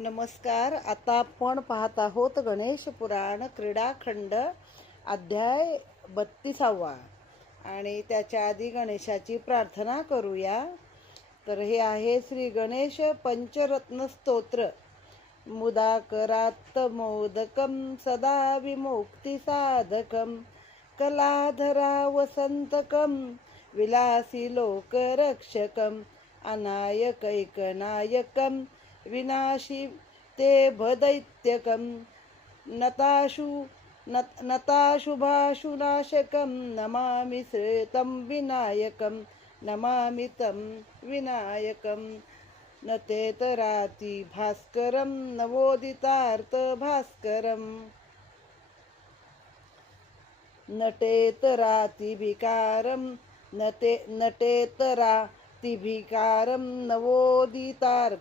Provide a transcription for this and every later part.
नमस्कार. आता आपण पाहत आहोत गणेश पुराण क्रीडाखंड अध्याय 32वा आणि त्याच्या आधी गणेशाची प्रार्थना करूया. तर हे आहे श्री गणेश पंचरत्न स्तोत्र. मुदाकरात्त मोदकम सदा विमुक्ती साधकम कलाधरा वसंतकम विलासी लोकरक्षकम अनायकैकनायकम विनाशी ते भदैत्यकं नताशुभाशुनाशकं नमामि श्रेतं विनायकं नमामि तं विनायकं नतेतराति भास्करं नवोदितार्थ भास्करं नटेतरातिभिकारं नटेतरातिभिकारं नवोदितार्कभास्वरं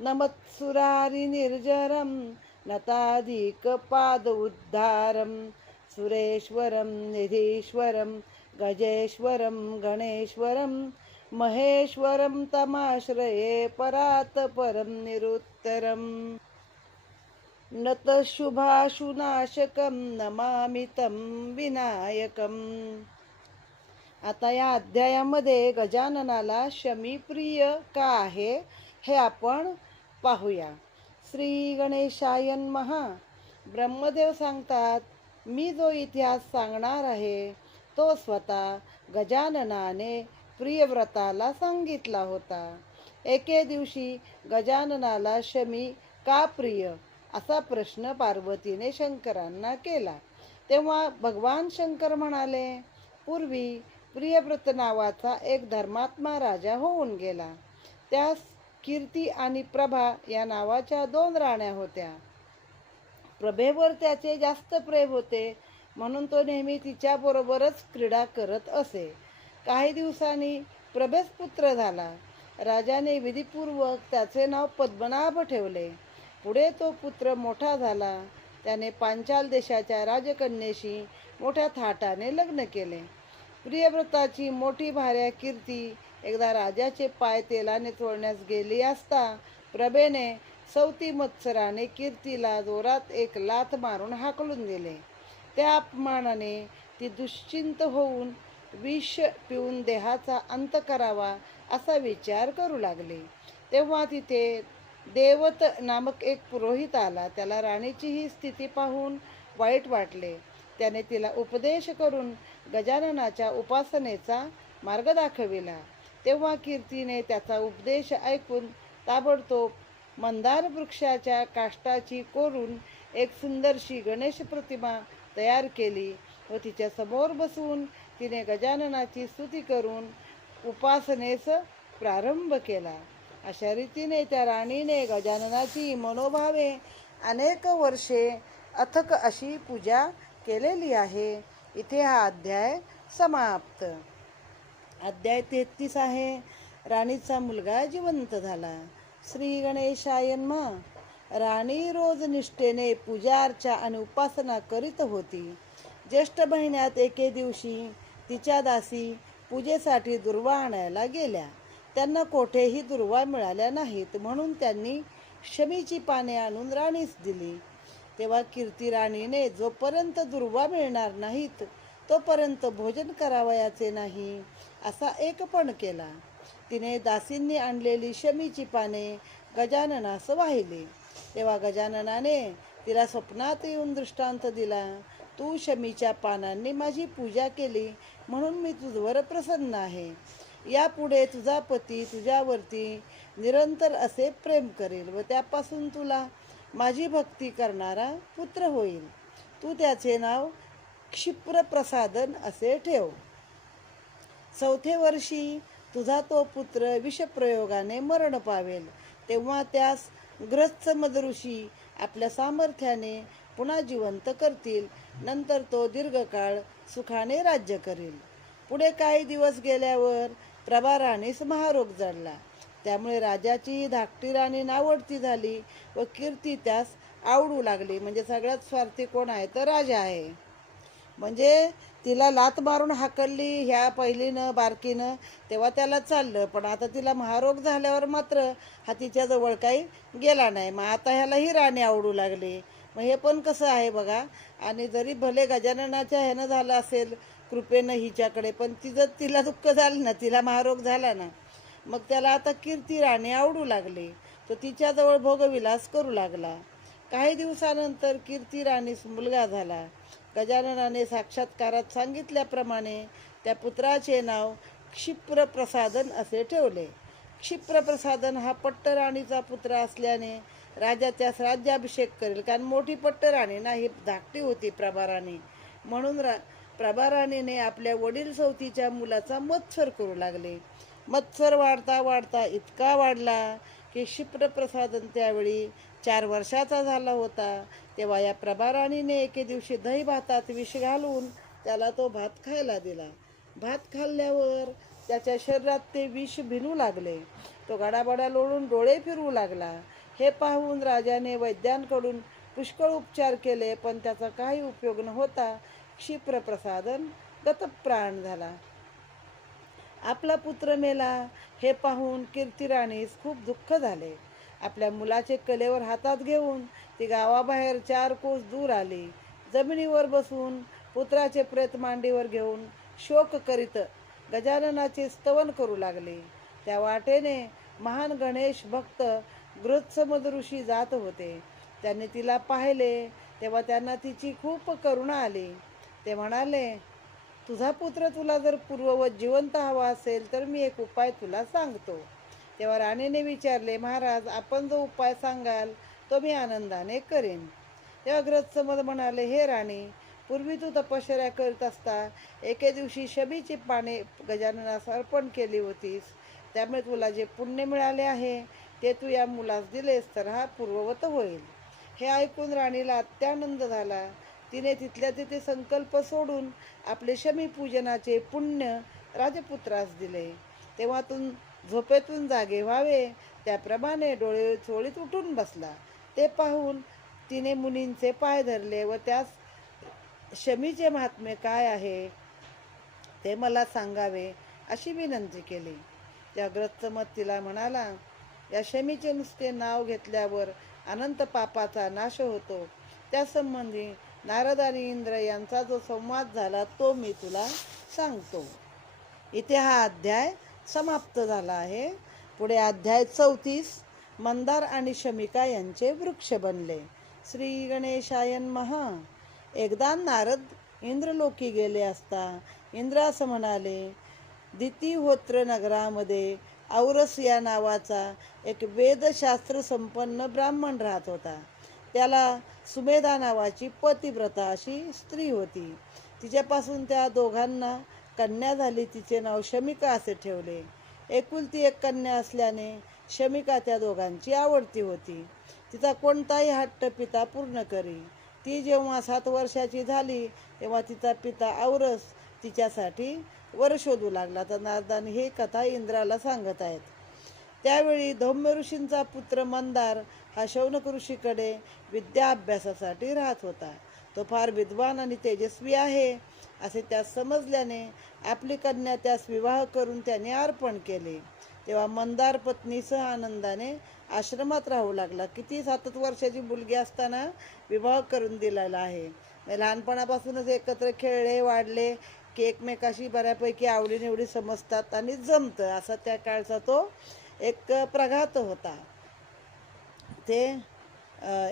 नमत्सुरारिनिर्जरं नताधिकपाद उद्धारं सुरेश्वरं निधीश्वरं गजेश्वरं गणेश्वरं महेश्वरं तमाश्रये परात् परं निरुत्तरम् नतशुभाशुनाशकं नमामि तं विनायकम्. आता या अध्यायामध्ये गजाननाला शमीप्रिय का आहे हे आपण पाहूया. श्री गणेशाय नमः. ब्रह्मदेव सांगतात, मी जो इतिहास सांगणार आहे तो स्वतः गजाननाने प्रियव्रताला सांगितला होता. एके दिवशी गजाननाला शमी का प्रिय असा प्रश्न पार्वतीने शंकरांना केला. तेव्हा भगवान शंकर म्हणाले, पूर्वी प्रियव्रत नावाचा एक धर्मात्मा राजा होऊन गेला. त्यास कीर्ती आणि प्रभा या नावाच्या 2 राण्या होत्या. प्रभेवर त्याचे जास्त प्रेम होते, म्हणून तो नेहमी तिच्याबरोबरच क्रीडा करत असे. काही दिवसांनी प्रभेस पुत्र झाला. राजाने विधिपूर्वक त्याचे नाव पद्मनाभ ठेवले. पुढे तो पुत्र मोठा झाला. त्याने पांचाल देशाच्या राजकन्येशी मोठ्या थाटाने लग्न केले. प्रियव्रताची मोठी भार्या कीर्ती एकदा राजाचे पाय तेलाने चोळण्यास गेली असता प्रभेने सौती मत्सराने कीर्तीला जोरात एक लाथ मारून हाकलून दिले. त्या अपमानाने ती दुश्चिंत होऊन विष पिऊन देहाचा अंत करावा असा विचार करू लागली. तेव्हा तिथे देवत नामक एक पुरोहित आला. त्याला राणीची ही स्थिती पाहून वाईट वाटले. त्याने तिला उपदेश करून गजाननाच्या उपासनेचा मार्ग दाखविला. तेव्हा कीर्तीने त्याचा उपदेश ऐकून ताबडतोब मंदार वृक्षाच्या काष्टाची कोरून एक सुंदरशी गणेश प्रतिमा तयार केली व तिच्या समोर बसून तिने गजाननाची स्तुती करून उपासनेस प्रारंभ केला. अशा रीतीने त्या राणीने गजाननाची मनोभावे अनेक वर्षे अथक अशी पूजा केलेली आहे. इथे हा अध्याय समाप्त. अध्याय 33 आहे. राणीचा मुलगा जिवंत झाला. श्री गणेशाय नमः. राणी रोज निष्ठेने पूजा अर्चा आणि उपासना करीत होती. ज्येष्ठ महिन्यात एके दिवशी तिच्या दासी पूजेसाठी दुर्वा आणायला गेल्या. त्यांना कोठेही दुर्वा मिळाल्या नाहीत, म्हणून त्यांनी शमीची पाने आणून राणीस दिली. तेव्हा कीर्ती राणीने जोपर्यंत दुर्वा मिळणार नाहीत तोपर्यंत भोजन करावयाचे नाही असा एकपण केला. तिने दासींनी आणलेली शमीची पाने गजाननास वाहिली. तेव्हा गजाननाने तिला स्वप्नात येऊन दृष्टांत दिला. तू शमीच्या पानांनी माझी पूजा केली म्हणून मी तुझवर प्रसन्न आहे. यापुढे तुझा पती तुझ्यावरती निरंतर असे प्रेम करेल व त्यापासून तुला माझी भक्ती करणारा पुत्र होईल. तू त्याचे नाव क्षिप्रप्रसादन असे ठेव. 4थ्या वर्षी तुझा तो पुत्र विषप्रयोगाने मरण पावेल. तेव्हा त्यास ग्रत्समद ऋषी आपल्या सामर्थ्याने पुन्हा जिवंत करतील. नंतर तो दीर्घकाळ सुखाने राज्य करेल. पुढे काही दिवस गेल्यावर प्रभा राणीस महारोग जडला. त्यामुळे राजाची धाकटी राणी नावडती झाली व कीर्ती त्यास आवडू लागली. म्हणजे सगळ्यात स्वार्थी कोण आहे तर राजा आहे. म्हणजे तिला लात मारून हाकलली ह्या पहिलीनं बारकीनं, तेव्हा त्याला चाललं. पण आता तिला महारोग झाल्यावर मात्र हा तिच्याजवळ काही गेला नाही. मग आता ह्याला ही राणी आवडू लागली. मग हे पण कसं आहे बघा. आणि जरी भले गजाननाच्या ह्यानं झालं असेल कृपेनं हिच्याकडे, पण तिला दुःख झालं ना, तिला महारोग झाला ना, मग त्याला आता कीर्ती राणी आवडू लागली. तो तिच्याजवळ भोगविलास करू लागला. काही दिवसानंतर कीर्ती राणीस मुलगा झाला. गजाननाने साक्षात्कारात सांगितल्याप्रमाणे त्या पुत्राचे नाव क्षिप्रप्रसादन असे ठेवले. क्षिप्रप्रसादन हा पट्टराणीचा पुत्र असल्याने राजा त्यास राज्याभिषेक करेल. कारण मोठी पट्टराणी ना, ही धाकटी होती प्रभाराणी. म्हणून प्रभाराणीने आपल्या वडील सवतीच्या मुलाचा मत्सर करू लागले. मत्सर वाढता वाढता इतका वाढला की क्षिप्रप्रसादन त्यावेळी 4 वर्षाचा झाला होता. तेव्हा या प्रभाराणीने एके दिवशी दही भातात विष घालून त्याला तो भात खायला दिला. भात खाल्ल्यावर त्याच्या शरीरात ते विष भिनू लागले. तो गडाबडा लोळून डोळे फिरवू लागला. हे पाहून राजाने वैद्यांकडून पुष्कळ उपचार केले, पण त्याचा काही उपयोग न होता क्षिप्रप्रसादन गतप्राण झाला. आपला पुत्र मेला हे पाहून कीर्तिराणीस खूप दुःख झाले. आपल्या मुलाचे कलेवर हातात घेऊन ती गावाबाहेर 4 कोस दूर आली. जमिनीवर बसून पुत्राचे प्रेत मांडीवर घेऊन शोक करीत गजाननाचे स्तवन करू लागले. त्या वाटेने महान गणेश भक्त गृत्समद ऋषी जात होते. त्यांनी तिला पाहिले तेव्हा त्यांना तिची खूप करुणा आली. ते म्हणाले, तुझा पुत्र तुला जर पूर्ववत जिवंत हवा असेल तर मी एक उपाय तुला सांगतो. तेव्हा राणीने विचारले, महाराज आपण जो उपाय सांगाल तो मी आनंदाने करेन. तेव्हा ग्रत्समद म्हणाले, हे राणी, पूर्वी तू तपश्चर्या करीत असता एके दिवशी शमीची पाने गजाननास अर्पण केली होतीस. त्यामुळे तुला जे पुण्य मिळाले आहे ते तू या मुलास दिलेस तर हा पूर्ववत होईल. हे ऐकून राणीला अत्यानंद झाला. तिने तिथल्या तिथे संकल्प सोडून आपले शमी पूजनाचे पुण्य राजपुत्रास दिले. तेव्हा झोपेतून जागे व्हावे त्याप्रमाणे डोळे चोळीत उठून बसला. ते पाहून तिने मुनींचे पाय धरले व त्यास शमीचे महात्म्य काय आहे ते मला सांगावे अशी विनंती केली. त्या ग्रत्समद तिला म्हणाला, या शमीचे नुसते नाव घेतल्यावर अनंत पापाचा नाश होतो. त्यासंबंधी नारद आणि इंद्र यांचा जो संवाद झाला तो मी तुला सांगतो. इथे हा अध्याय समाप्त झाला आहे. पुढे अध्याय 34 मंदार आणि शमिका यांचे वृक्ष बनले. श्री गणेशाय नमः. एकदा नारद इंद्रलोकी गेले असता इंद्र असं म्हणाले, दितिहोत्र नगरामध्ये औरस या नावाचा एक वेदशास्त्र संपन्न ब्राह्मण राहत होता. त्याला सुमेधा नावाची पतिव्रता अशी स्त्री होती. तिच्यापासून त्या दोघांना कन्या झाली. तिचे नाव शमिका असे ठेवले. एकुलती एक कन्या असल्याने शमिका त्या दोघांची आवडती होती. तिचा कोणताही हट्ट पिता पूर्ण करी. ती जेव्हा 7 वर्षाची झाली तेव्हा तिचा पिता औरस तिच्यासाठी वर शोधू लागला. तर नारदाने ही कथा इंद्राला सांगत आहेत. त्यावेळी धौम्य ऋषींचा पुत्र मंदार हा शौनक ऋषीकडे विद्या अभ्यासासाठी राहत होता. तो फार विद्वान आणि तेजस्वी आहे असे त्यास समजल्याने आपली कन्या त्यास विवाह करून त्याने अर्पण केले. तेव्हा मंदार पत्नीसह आनंदाने आश्रमात राहू लागला. किती 7 वर्षाची मुलगी असताना विवाह करून दिलेला आहे. लहानपणापासूनच एकत्र खेळले वाढले की एकमेकाशी बऱ्यापैकी आवडीनिवडी समजतात आणि जमतं. असा त्या काळचा तो एक प्रघात होता. ते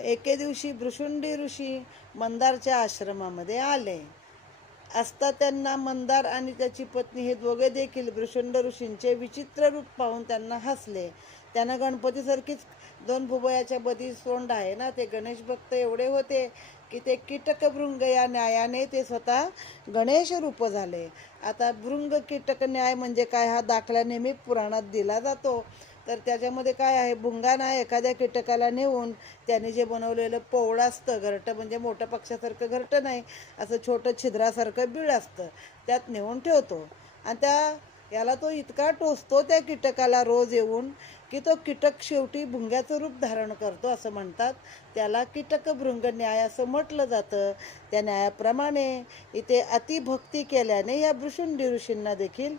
एके दिवशी भृशुंडी ऋषी मंदारच्या आश्रमामध्ये आले असता त्यांना मंदार आणि त्याची पत्नी हे दोघे देखील भृशुंड ऋषींचे विचित्र रूप पाहून त्यांना हसले. त्यांना गणपतीसारखीच 2 भुवयाच्या बदी सोंड आहे ना, ते गणेश भक्त एवढे होते की ते कीटक भृंग या न्यायाने ते स्वतः गणेश रूप झाले. आता भृंग कीटक न्याय म्हणजे काय हा दाखला नेहमी पुराणात दिला जातो. तर त्याच्यामध्ये काय आहे, भुंगाना एखाद्या कीटकाला नेऊन त्याने जे बनवलेलं पोवळं असतं, घरटं म्हणजे मोठं पक्षासारखं घरटं नाही, असं छोटं छिद्रासारखं बीळ असतं, त्यात नेऊन ठेवतो आणि त्या याला तो इतका टोचतो त्या कीटकाला रोज येऊन की तो कीटक शेवटी भुंग्याचं रूप धारण करतो असं म्हणतात. त्याला कीटकभृंग न्याय असं म्हटलं जातं. त्या न्यायाप्रमाणे इथे अतिभक्ती केल्याने या भृशुंडी ऋषींना देखील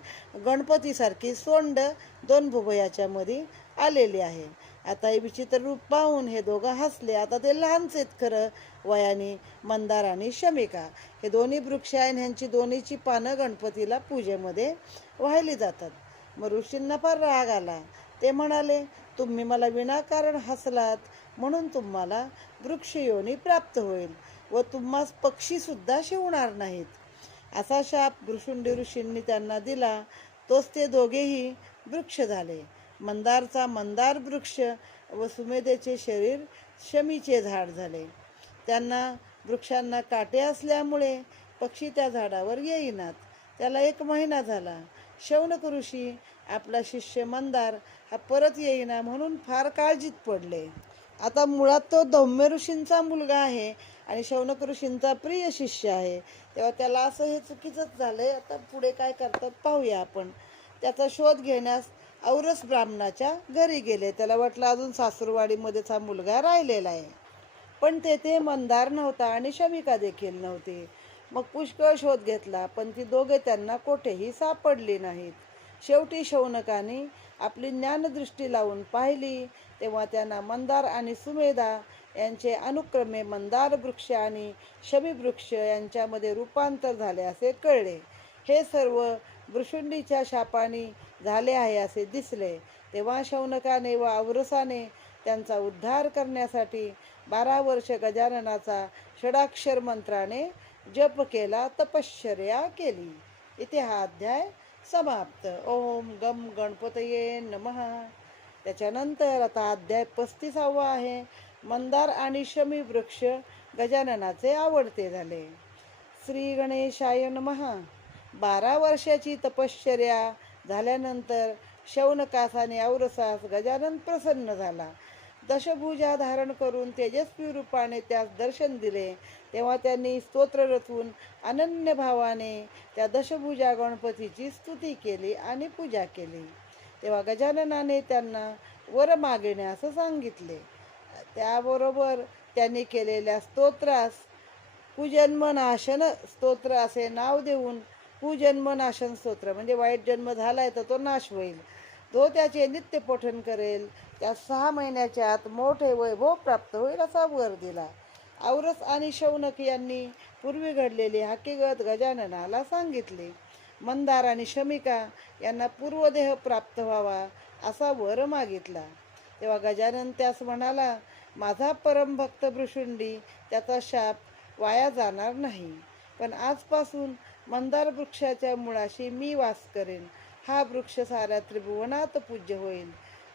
गणपतीसारखी सोंड दोन भुवयाच्या मध्ये आलेली आहे. आता हे विचित्र रूप पाहून हे दोघं हसले. आता ते लहानच आहेत खरं वयाने, मंदार आणि शमिका. हे दोन्ही वृक्ष आहे, ह्यांची दोन्हीची पानं गणपतीला पूजेमध्ये वाहिली जातात. मग ऋषींना फार राग आला. ते म्हणाले, तुम्ही मला विनाकारण हसलात म्हणून तुम्हाला वृक्षयोनी प्राप्त होईल व तुम्हास पक्षीसुद्धा शिवणार नाहीत. असा शाप भृशुंडी ऋषींनी त्यांना दिला. तोच ते दोघेही वृक्ष झाले. मंदारचा मंदार वृक्ष व सुमेधेचे शरीर शमीचे झाड झाले. त्यांना वृक्षांना काटे असल्यामुळे पक्षी त्या झाडावर येईनात. त्याला 1 महिना झाला. शौनक ऋषी आपला शिष्य मंदार हा परत येईना म्हणून फार काळजीत पडले. आता मुळात तो धौम्य ऋषींचा मुलगा आहे आणि शौनक ऋषींचा प्रिय शिष्य आहे. तेव्हा त्याला असं हे चुकीचंच झालंय. आता पुढे काय करतात पाहूया आपण. त्याचा शोध घेण्यास औरस ब्राह्मणाच्या घरी गेले. त्याला वाटलं अजून सासूरवाडीमध्येच हा मुलगा राहिलेला आहे. पण तेथे मंदार नव्हता आणि शमिका देखील नव्हती. मग पुष्कळ शोध घेतला, पण ती दोघे त्यांना कोठेही सापडली नाहीत. शेवटी शौनकाने आपली ज्ञानदृष्टी लावून पाहिली, तेव्हा त्यांना मंदार आणि सुमेधा यांचे अनुक्रमे मंदार वृक्ष आणि शमी वृक्ष यांच्यामध्ये रूपांतर झाले असे कळले. हे सर्व भृशुंडीच्या शापाने झाले आहे असे दिसले. तेव्हा शौनकाने व औरसाने त्यांचा उद्धार करण्यासाठी 12 वर्ष गजाननाचा षडाक्षर मंत्राने जप केला, तपश्चर्या केली. इथे हा अध्याय समाप्त. ओम गम गणपतये नमः. त्याच्यानंतर आता अध्याय 35 आहे. मंदार आणि शमी वृक्ष गजाननाचे आवडते झाले. श्री गणेशाय नमः. 12 वर्षाची तपश्चर्या झाल्यानंतर शौनकास आणि औरसास गजानन प्रसन्न झाला. दशभुजा धारण करून तेजस्वी रूपाने त्यास दर्शन दिले. तेव्हा त्यांनी स्तोत्र रचून अनन्य भावाने त्या दशभुजा गणपतीची स्तुती केली आणि पूजा केली. तेव्हा गजाननाने त्यांना वर मागण्यास सांगितले. त्याबरोबर त्यांनी केलेल्या स्तोत्रास कुजन्मनाशन स्तोत्र असे नाव देऊन, कुजन्मनाशन स्तोत्र म्हणजे वाईट जन्म झालाय तर तो नाश होईल, तो त्याचे नित्य पठण करेल, त्या 6 महिन्याच्या आत मोठे वैभव प्राप्त होईल असा वर दिला. औरस आणि शौनक यांनी पूर्वी घडलेली हकीकत गजाननाला सांगितली. मंदार आणि शमिका यांना पूर्वदेह प्राप्त व्हावा असा वर मागितला. तेव्हा गजानन त्यास म्हणाला, माझा परमभक्त भृशुंडी त्याचा शाप वाया जाणार नाही, पण आजपासून मंदार वृक्षाच्या मुळाशी मी वास करेन. हा वृक्ष साऱ्या त्रिभुवनात पूज्य होईल.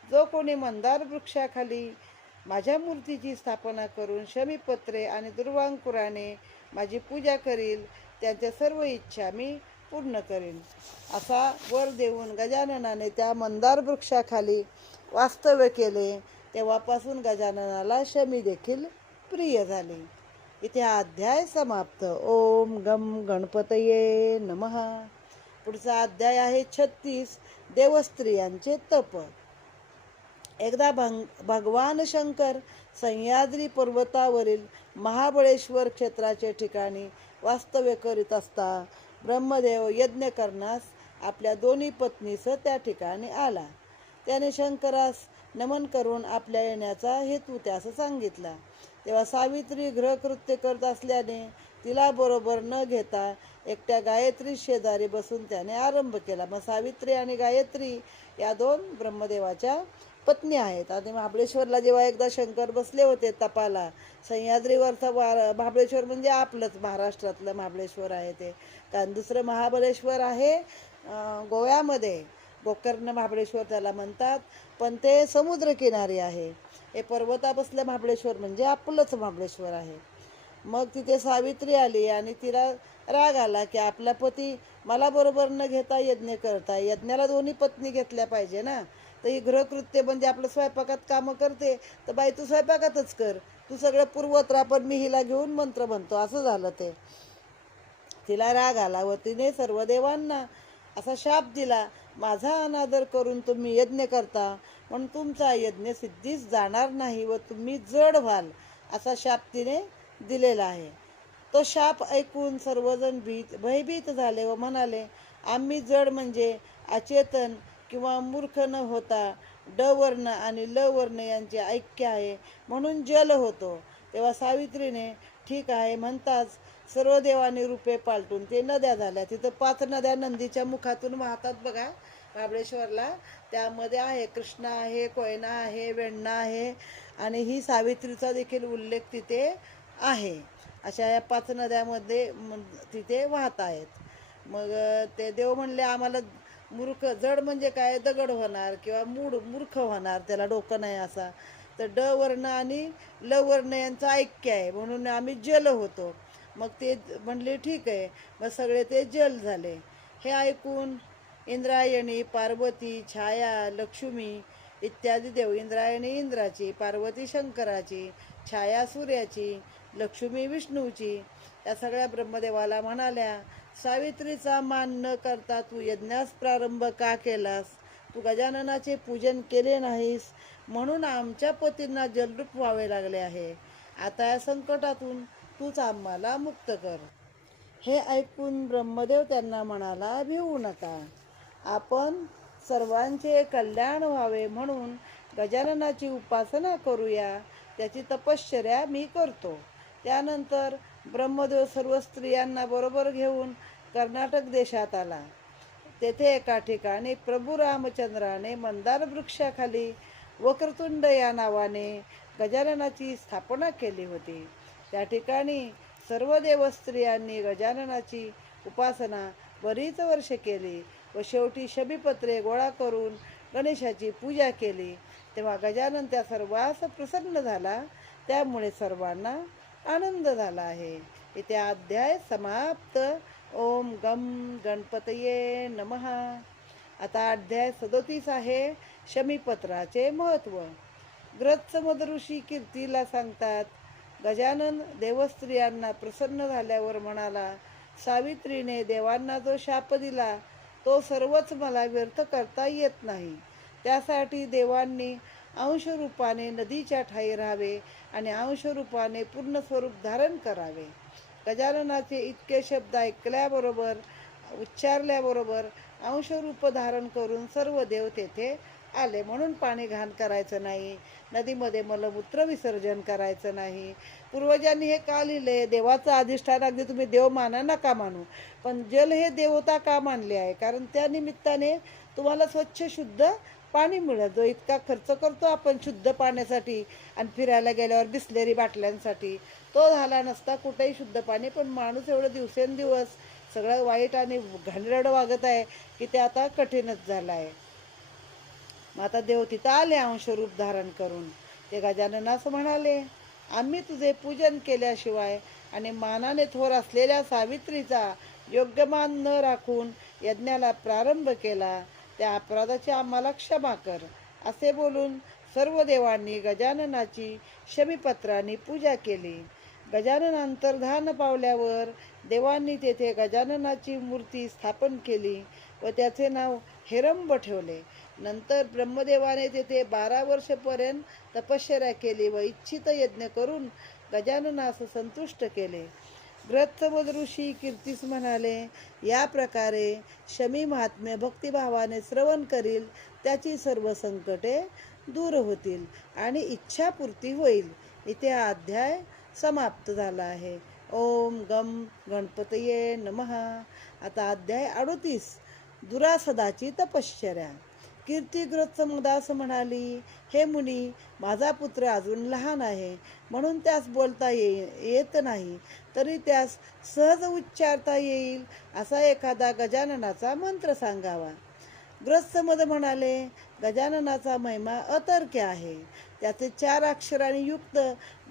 जो कोणी मंदार वृक्षाखाली माझ्या मूर्तीची स्थापना करून शमीपत्रे आणि दुर्वांकुराने माझी पूजा करील, त्यांच्या सर्व इच्छा मी पूर्ण करेन. असा वर देऊन गजाननाने त्या मंदार वृक्षाखाली वास्तव्य केले. तेव्हापासून गजाननाला शमी देखील प्रिय झाले. इथे हा अध्याय समाप्त. ओम गम गणपतये नमः. पुढचा अध्याय आहे 36. देवस्त्रियांचे तप. एकदा भगवान शंकर सह्याद्री पर्वतावरील महाबळेश्वर क्षेत्राचे ठिकाणी वास्तव्य करीत असता ब्रह्मदेव यज्ञ करण्यास आपल्या 2 पत्नीस त्या ठिकाणी आला. त्याने शंकरास नमन करून आपल्या येण्याचा हेतू त्यास सांगितला. तेव्हा सावित्री गृहकृत्य करत असल्याने तिला बरोबर न घेता एकट्या गायत्री शेजारी बसून त्याने आरंभ केला. मग सावित्री आणि गायत्री या 2 ब्रह्मदेवाच्या पत्नी आहेत. आणि महाबळेश्वरला जेव्हा एकदा शंकर बसले होते तपाला, सह्याद्रीवरचा महाबळेश्वर म्हणजे आपलंच महाराष्ट्रातलं महाबळेश्वर आहे ते. कारण दुसरं महाबळेश्वर आहे गोव्यामध्ये, गोकर्ण महाबळेश्वर त्याला म्हणतात, पण ते समुद्रकिनारी आहे. हे पर्वता बसलं महाबळेश्वर म्हणजे आपलंच महाबळेश्वर आहे. मग तिथे सावित्री आली आणि तिला राग आला की आपला पती मला बरोबर न घेता यज्ञ करता, यज्ञाला 2 पत्नी घेतल्या पाहिजे ना. तर ही गृहकृत्य म्हणजे आपलं स्वयंपाकात कामं करते, तर बाई तू स्वयंपाकातच कर, तू सगळं पुरवत राहा, पण मी हिला घेऊन मंत्र म्हणतो, असं झालं ते. तिला राग आला व तिने सर्व देवांना असा शाप दिला, माझा अनादर करून तुम्ही यज्ञ करता म्हणून तुमचा यज्ञ सिद्धीस जाणार नाही व तुम्ही जड व्हाल, असा शाप तिने दिलेला आहे. तो शाप ऐकून सर्वजण भयभीत झाले व म्हणाले, आम्ही जड म्हणजे अचेतन किंवा मूर्ख न होता ड वर्ण आणि ल वर्ण यांचे ऐक्य आहे म्हणून जल होतो. तेव्हा सावित्रीने ठीक आहे म्हणताच सर्व देवांनी रूपे पालटून ते नद्या झाल्या. तिथं 5 नद्या नंदीच्या मुखातून वाहतात बघा महाबळेश्वरला. त्यामध्ये आहे कृष्णा आहे, कोयना आहे, वेण्णा आहे आणि ही सावित्रीचा देखील उल्लेख तिथे आहे. अशा या 5 नद्यामध्ये तिथे वाहत आहेत. मग ते देव म्हणले आम्हाला मूर्ख, जड म्हणजे काय, दगड होणार किंवा मूर्ख होणार, त्याला डोकं नाही असा. तर ड वर्ण आणि ल वर्ण यांचं ऐक्य आहे म्हणून आम्ही जल होतो. मग ते म्हणले ठीक आहे. मग सगळे ते जल झाले. हे ऐकून इंद्रायणी, पार्वती, छाया, लक्ष्मी इत्यादी देव, इंद्रायणी इंद्राची, पार्वती शंकराची, छाया सूर्याची, लक्ष्मी विष्णूची, या सगळ्या ब्रह्मदेवाला म्हणाल्या, सावित्रीचा मान न करता तू यज्ञास प्रारंभ का केलास? तू गजाननाचे पूजन केले नाहीस म्हणून आमच्या पतींना जलरूप व्हावे लागले आहे. आता या संकटातून तूच आम्हाला मुक्त कर. हे ऐकून ब्रह्मदेव त्यांना म्हणाला, भिवू नका. आपण सर्वांचे कल्याण व्हावे म्हणून गजाननाची उपासना करूया. त्याची तपश्चर्या मी करतो. त्यानंतर ब्रह्मदेव सर्व स्त्रियांना बरोबर घेऊन कर्नाटक देशात आला. तेथे एका ठिकाणी प्रभू रामचंद्राने मंदार वृक्षाखाली वक्रतुंड या नावाने गजाननाची स्थापना केली होती. त्या ठिकाणी सर्व देवस्त्रियांनी गजाननाची उपासना बरीच वर्ष केली व शेवटी शमीपत्रे गोळा करून गणेशाची पूजा केली. तेव्हा गजानन त्या सर्वांस प्रसन्न झाला. त्यामुळे सर्वांना आनंद झाला आहे. इथे अध्याय समाप्त. ओम गम गणपतये नमः. आता अध्याय 37 आहे, शमीपत्राचे महत्त्व. ग्रत्समद ऋषी कीर्तीला सांगतात, गजानन देवस्त्रियांना प्रसन्न झाल्यावर म्हणाला, सावित्रीने देवांना जो शाप दिला तो सर्वच मला व्यर्थ करता येत नाही. त्यासाठी देवांनी अंशरूपाने नदीच्या ठाई राहावे आणि अंशरूपाने पूर्ण स्वरूप धारण करावे. गजाननाचे इतके शब्द ऐकल्याबरोबर, उच्चारल्याबरोबर अंशरूप धारण करून सर्व देव तेथे आले. म्हणून पाणी घाण करायचं नाही, नदीमध्ये मलमूत्र विसर्जन करायचं नाही. पूर्वजांनी हे का लिहिले? देवाचं अधिष्ठान, अगदी तुम्ही देव माना नका मानू, पण जल हे देवता का मानले आहे? कारण त्या निमित्ताने तुम्हाला स्वच्छ शुद्ध पाणी मिळत. जो इतका खर्च करतो आपण शुद्ध पाण्यासाठी आणि फिरायला गेल्यावर बिसलेरी बाटल्यांसाठी, तो झाला नसता कुठेही शुद्ध पाणी. पण माणूस एवढं दिवसेंदिवस सगळं वाईट आणि घाणेरडं वागत आहे की ते आता कठीणच झालं आहे. मग आता देव तिथं आले अंशरूप धारण करून. ते गजाननास म्हणाले, आम्ही तुझे पूजन केल्याशिवाय आणि मानाने थोर असलेल्या सावित्रीचा योग्य मान न राखून यज्ञाला प्रारंभ केला. त्या अपराधाची आम्हाला क्षमा कर. असे बोलून सर्व देवांनी गजाननाची शमीपत्राने पूजा केली. गजानन अंतर्धान पावल्यावर देवांनी तेथे गजाननाची मूर्ती स्थापन केली व त्याचे नाव हेरंब ठेवले. नंतर ब्रह्मदेवाने तेथे 12 वर्षपर्यंत तपश्चर्या केली व इच्छित यज्ञ करून गजाननास संतुष्ट केले. ग्रत्समद ऋषी कीर्तीस म्हणाले, या प्रकारे शमी महात्म्य भक्तिभावाने श्रवण करील त्याची सर्व संकटे दूर होतील आणि इच्छापूर्ती होईल. इथे हा अध्याय समाप्त झाला आहे. ओम गम गणपतये नमः. आता अध्याय 38, दुरासदाची तपश्चर्या. कीर्ती ग्रत्समदास म्हणाली, हे मुनी, माझा पुत्र अजून लहान आहे म्हणून त्यास बोलता येत नाही, तरी त्यास सहज उच्चारता येईल असा एखादा गजाननाचा मंत्र सांगावा. ग्रत्समद म्हणाले, गजाननाचा महिमा अतर्क्य आहे. त्याचे 4 अक्षरांनी युक्त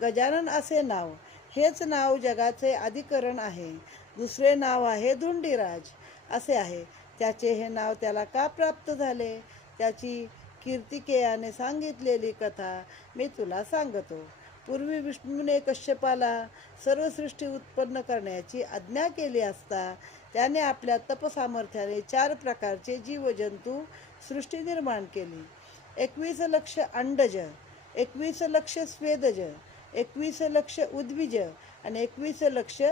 गजानन असे नाव. हेच नाव जगाचे अधिकरण आहे. दुसरे नाव आहे धुंडीराज असे आहे. त्याचे हे नाव त्याला का प्राप्त झाले? त्याची कीर्तिकेयाने सांगितलेली कथा मी तुला सांगतो. पूर्वी विष्णूने कश्यपाला सर्व सृष्टी उत्पन्न करण्याची आज्ञा केली असता त्याने आपल्या तपसामर्थ्याने 4 प्रकारचे जीवजंतू सृष्टी निर्माण केली. 21 लक्ष अंडज, 21 लक्ष स्वेदज, 21 लक्ष उद्विज आणि 21 लक्ष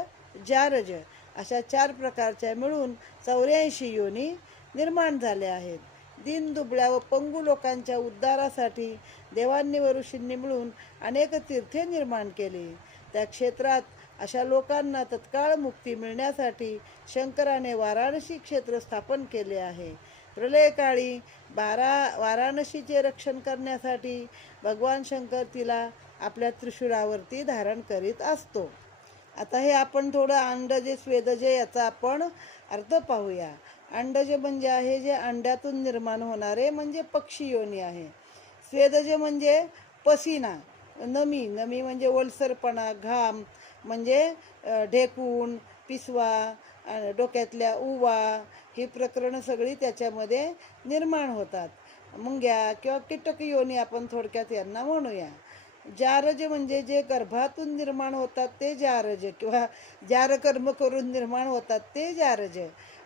जारज अशा 4 प्रकारच्या मिळून 84 योनी निर्माण झाल्या आहेत. दीनदुबळ्या व पंगू लोकांच्या उद्धारासाठी देवांनी व ऋषींनी मिळून अनेक तीर्थे निर्माण केली. त्या क्षेत्रात अशा लोकांना तत्काळ मुक्ती मिळण्यासाठी शंकराने वाराणसी क्षेत्र स्थापन केले आहे. प्रलयकाळी वाराणसीचे रक्षण करण्यासाठी भगवान शंकर तिला आपल्या त्रिशूळावरती धारण करीत असतो. आता हे आपण थोडं अंडजे स्वेदजे याचा आपण अर्थ पाहूया. अंडज म्हणजे आहे जे अंड्यातून निर्माण होणारे म्हणजे पक्षी योनी आहे. स्वेदज म्हणजे पसीना, नमी, नमी म्हणजे ओलसरपणा, घाम म्हणजे ढेकूण, पिसवा, डोक्यातल्या उवा ही प्रकरणं सगळी त्याच्यामध्ये निर्माण होतात. मुंग्या किंवा कीटक योनी आपण थोडक्यात यांना म्हणूया. जारज म्हणजे जे गर्भातून निर्माण होतात ते जारज किंवा जारकर्म करून निर्माण होतात ते जारज.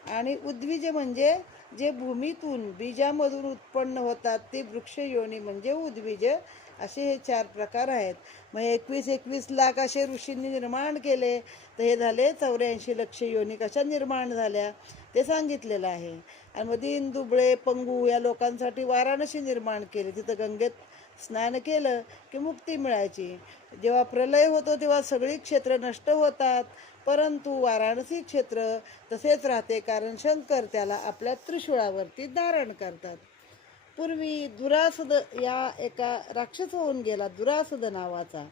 आणि उद्विज म्हणजे जे भूमीतून बीजामधून उत्पन्न होतात ते वृक्ष योनी म्हणजे उद्विज. असे हे 4 प्रकार आहेत. मग 21 लाख असे ऋषींनी निर्माण केले तर हे झाले 84 लक्ष योनी कशा निर्माण झाल्या ते सांगितलेलं आहे. आणि मग दीन दुबळे पंगू या लोकांसाठी वाराणसी निर्माण केली. तिथं गंगेत स्नान केलं की मुक्ती मिळायची. जेव्हा प्रलय होतो तेव्हा सगळी क्षेत्र नष्ट होतात, परंतु वाराणसी क्षेत्र तसेच राहते कारण शंकर त्याला आपल्या त्रिशूळावरती धारण करतात. पूर्वी दुरासद या एका राक्षस होऊन गेला. दुरासद नावाचा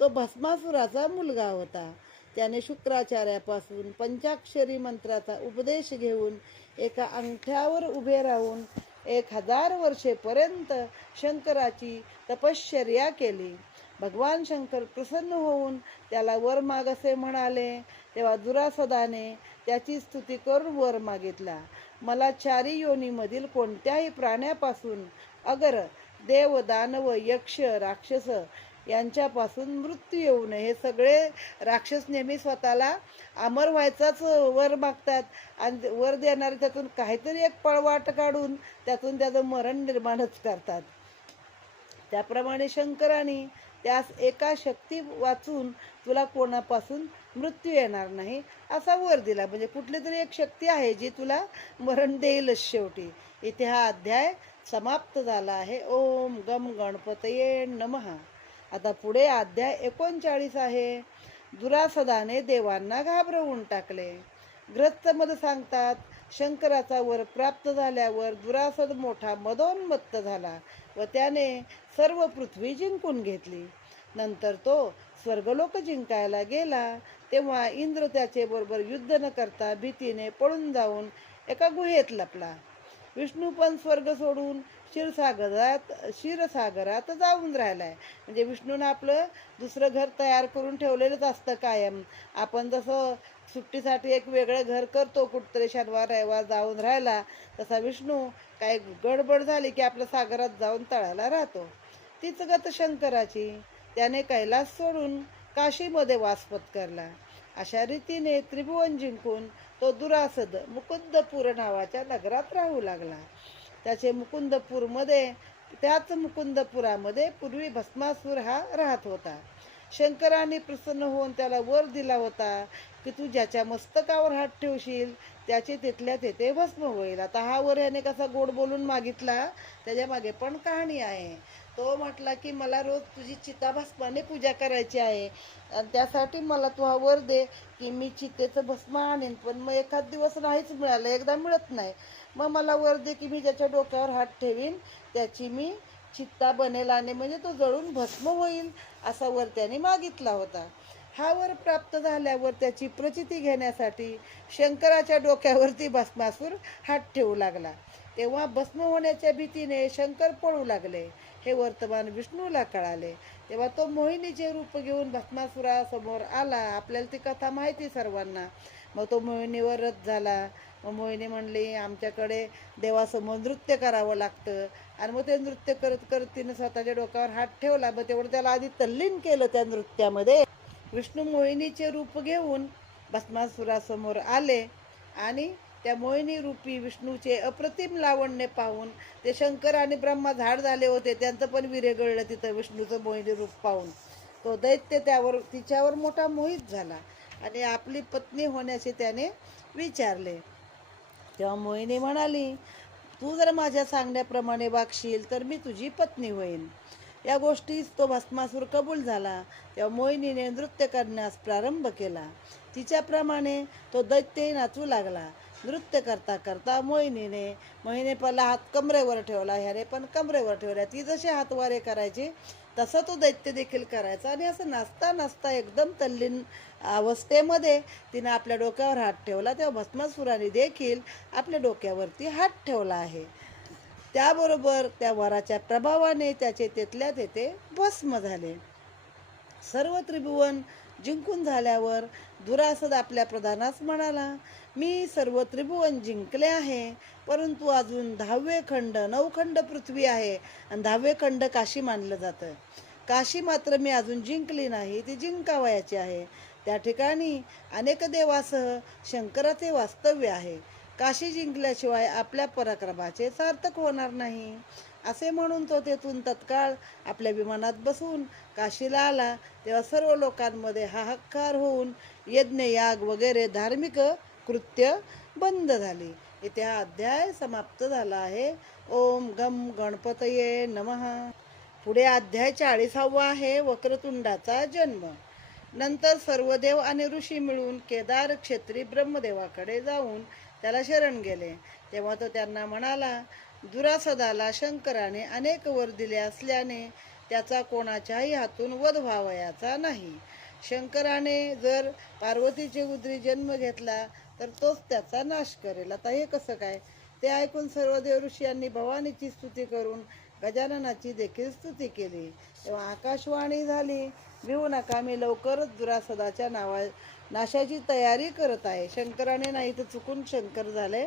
तो भस्मासुराचा मुलगा होता. त्याने शुक्राचार्यापासून पंचाक्षरी मंत्राचा उपदेश घेऊन एका अंगठ्यावर उभे राहून 1000 वर्षेपर्यंत शंकराची तपश्चर्या केली. भगवान शंकर प्रसन्न होऊन त्याला वर माग असे म्हणाले. तेव्हा दुरासदाने त्याची स्तुती करून वर मागितला. मला 4 योनीमधील कोणत्याही प्राण्यापासून अगर, देव, दानव, यक्ष, राक्षस यांच्यापासून मृत्यू येऊ नये. हे सगळे राक्षस नेहमी स्वतःला अमर व्हायचाच वर मागतात आणि वर देणारे त्यातून काहीतरी एक पळवाट काढून त्यातून त्याचं मरण निर्माणच करतात. त्याप्रमाणे शंकराने त्यास एका शक्ती वाचून तुला कोणापासून मृत्यू येणार नाही असा वर दिला. म्हणजे कुठली तरी एक शक्ती आहे जी तुला मरण देईलच शेवटी. इथे हा अध्याय समाप्त झाला आहे. ओम गम गणपतये नमः. आता पुढे अध्याय 39 आहे. दुरासदाने देवांना घाबरवून टाकले. ग्रस्तमध्ये सांगतात शंकराचा वर प्राप्त झाल्यावर दुरासद मोठा मदोन्मत्त झाला व त्याने सर्व पृथ्वी जिंकून घेतली. नंतर तो स्वर्गलोक जिंकायला गेला तेव्हा इंद्र त्याचे बरोबर युद्ध न करता भीतीने पळून जाऊन एका गुहेत लपला. विष्णू पण स्वर्ग सोडून क्षीरसागरात जाऊन राहिलाय. म्हणजे विष्णूनं आपलं दुसरं घर तयार करून ठेवलेलंच असतं कायम. आपण जसं सुट्टीसाठी एक वेगळं घर करतो कुठतरी शनिवार रविवार जाऊन राहिला, तसा विष्णू काय गडबड झाली की आपल्या सागरात जाऊन तळाला राहतो. तीच गत शंकराची. त्याने कैलास सोडून काशीमध्ये वास पत्करला. अशा रीतीने त्रिभुवन जिंकून तो दुरासद मुकुंदपूर नावाच्या नगरात राहू लागला. त्याच मुकुंदपुरामध्ये पूर्वी भस्मासूर हा राहत होता. शंकराने प्रसन्न होऊन त्याला वर दिला होता की तू ज्याच्या मस्तकावर हात ठेवशील त्याचे तिथल्या तेथे भस्म होईल. आता हा वर ह्याने कसा गोड बोलून मागितला त्याच्या मागे पण कहाणी आहे. तो म्हटला की मला रोज तुझी चिताभस्माने पूजा करायची आहे आणि त्यासाठी मला तू हा वर दे की मी चितेचं भस्म आणेन. पण मग एखाद दिवस नाहीच मिळालं, एकदा मिळत नाही. मग मला वर दे की मी ज्याच्या डोक्यावर हात ठेवीन त्याची मी चित्ता बनेल आणि म्हणजे तो जळून भस्म होईल असा वर त्याने मागितला होता. हा वर प्राप्त झाल्यावर त्याची प्रचिती घेण्यासाठी शंकराच्या डोक्यावरती भस्मासूर हात ठेवू लागला. तेव्हा भस्म होण्याच्या भीतीने शंकर पळू लागले. हे वर्तमान विष्णूला कळाले. तेव्हा तो मोहिनीचे रूप घेऊन भस्मासुरासमोर आला. आपल्याला ती कथा माहिती सर्वांना. मग तो मोहिनीवर रथ झाला. मग मोहिनी म्हणली आमच्याकडे देवासमोर नृत्य करावं लागतं. आणि मग ते नृत्य करत करत तिने स्वतःच्या डोक्यावर हात ठेवला. मग तेवढं त्याला आधी तल्लीन केलं त्या नृत्यामध्ये. विष्णू मोहिनीचे रूप घेऊन भस्मासुरासमोर आले आणि त्या मोहिनी रूपी विष्णूचे अप्रतिम लावण्य पाहून ते शंकर आणि ब्रह्मा झाड झाले होते. त्यांचं पण वीर्य गळलं तिथं विष्णूचं मोहिनी रूप पाहून. तो दैत्य तिच्यावर मोठा मोहित झाला आणि आपली पत्नी होण्याचे त्याने विचारले. तेव्हा मोहिनी म्हणाली, तू जर माझ्या सांगण्याप्रमाणे वागशील तर मी तुझी पत्नी होईन. या गोष्टीस तो भस्मासूर कबूल झाला. तेव्हा मोहिनीने नृत्य करण्यास प्रारंभ केला. तिच्याप्रमाणे तो दैत्य नाचू लागला. नृत्य करता करता मोहिनीने पहिला हात कमरेवर ठेवला, ह्याने पण कमरेवर ठेवला. ती जशी हात वारे करायची तसं तो दैत्य देखील करायचा. आणि असं नाचता नाचता एकदम तल्लीन अवस्थेमध्ये तिने आपल्या डोक्यावर हात ठेवला. तेव्हा भस्मासुराने देखील आपल्या डोक्यावरती हात ठेवला आहे. त्याबरोबर त्या वराच्या प्रभावाने त्याचे तेथल्या तेथे भस्म झाले. सर्व त्रिभुवन जिंकून झाल्यावर दुरासद आपल्या प्रधानास म्हणाला, मी सर्व त्रिभुवन जिंकले आहे, परंतु अजून 10वे खंड 9 खंड पृथ्वी आहे आणि 10वे खंड काशी मानलं जातं. काशी मात्र मी अजून जिंकली नाही, ती जिंकावयाची आहे. त्या ठिकाणी अनेक देवासह शंकराचे वास्तव्य आहे. काशी जिंकल्याशिवाय आपल्या पराक्रमाचे सार्थक होणार नाही. असे म्हणून तो तेथून तत्काळ आपल्या विमानात बसून काशीला आला. तेव्हा सर्व लोकांमध्ये हाहाकार होऊन यज्ञ याग वगैरे धार्मिक कृत्य बंद झाली. इथे हा अध्याय समाप्त झाला आहे. ओम गम गणपतये नमः. पुढे अध्याय 40वा आहे, वक्रतुंडाचा जन्म. नंतर सर्व देव आणि ऋषी मिळून केदार क्षेत्री ब्रह्मदेवाकडे जाऊन त्याला शरण गेले. तेव्हा तो त्यांना म्हणाला, दुरासदाला शंकराने अनेक वर दिले असल्याने त्याचा कोणाच्याही हातून वध व्हावयाचा नाही. शंकराने जर पार्वतीचे उदरी जन्म घेतला तर तोच त्याचा नाश करेल. आता हे कसं काय? ते ऐकून सर्व देव ऋषी यांनी भवानीची स्तुती करून गजाननाची देखील स्तुती केली. तेव्हा आकाशवाणी झाली, भिवू नका, मी लवकरच दुरासदाच्या नाशाची तयारी करत आहे. शंकराने नाही तर चुकून शंकर झाले.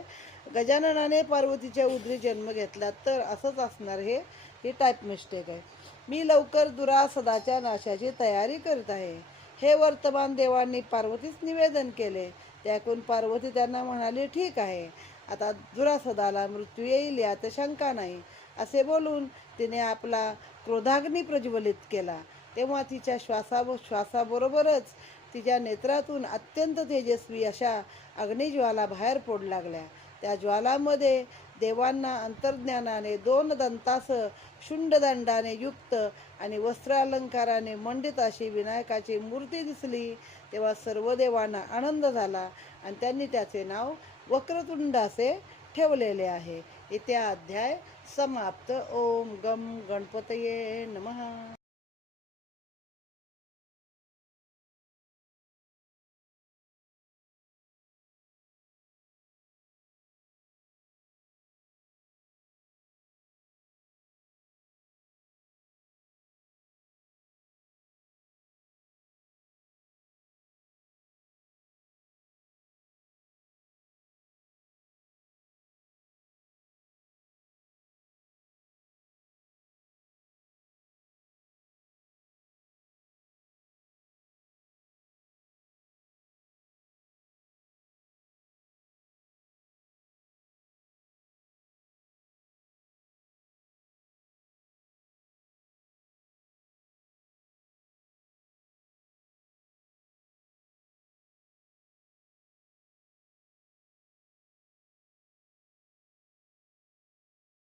गजाननाने पार्वतीच्या उदरी जन्म घेतला तर असंच असणार. ही टाईप मिस्टेक आहे. मी लवकर दुरासदाच्या नाशाची तयारी करत आहे. हे वर्तमान देवांनी पार्वतीस निवेदन केले. ते ऐकून पार्वती त्यांना म्हणाली, ठीक आहे, आता दुरासदाला मृत्यू येईल यात शंका नाही. असे बोलून तिने आपला क्रोधाग्नी प्रज्वलित केला. तेव्हा तिच्या श्वासाबरोबरच तिच्या नेत्रातून अत्यंत तेजस्वी अशा अग्निज्वाला बाहेर पडू लागल्या. त्या ज्वालामध्ये देवांना अंतर्ज्ञानाने 2 दंतासह शुंडदंडाने युक्त आणि वस्त्रालंकाराने मंडित अशी विनायकाची मूर्ती दिसली. तेव्हा सर्व देवांना आनंद झाला आणि त्यांनी त्याचे नाव वक्रतुंड असे ठेवलेले आहे. इथे अध्याय समाप्त. ओम गम गणपतये नमः.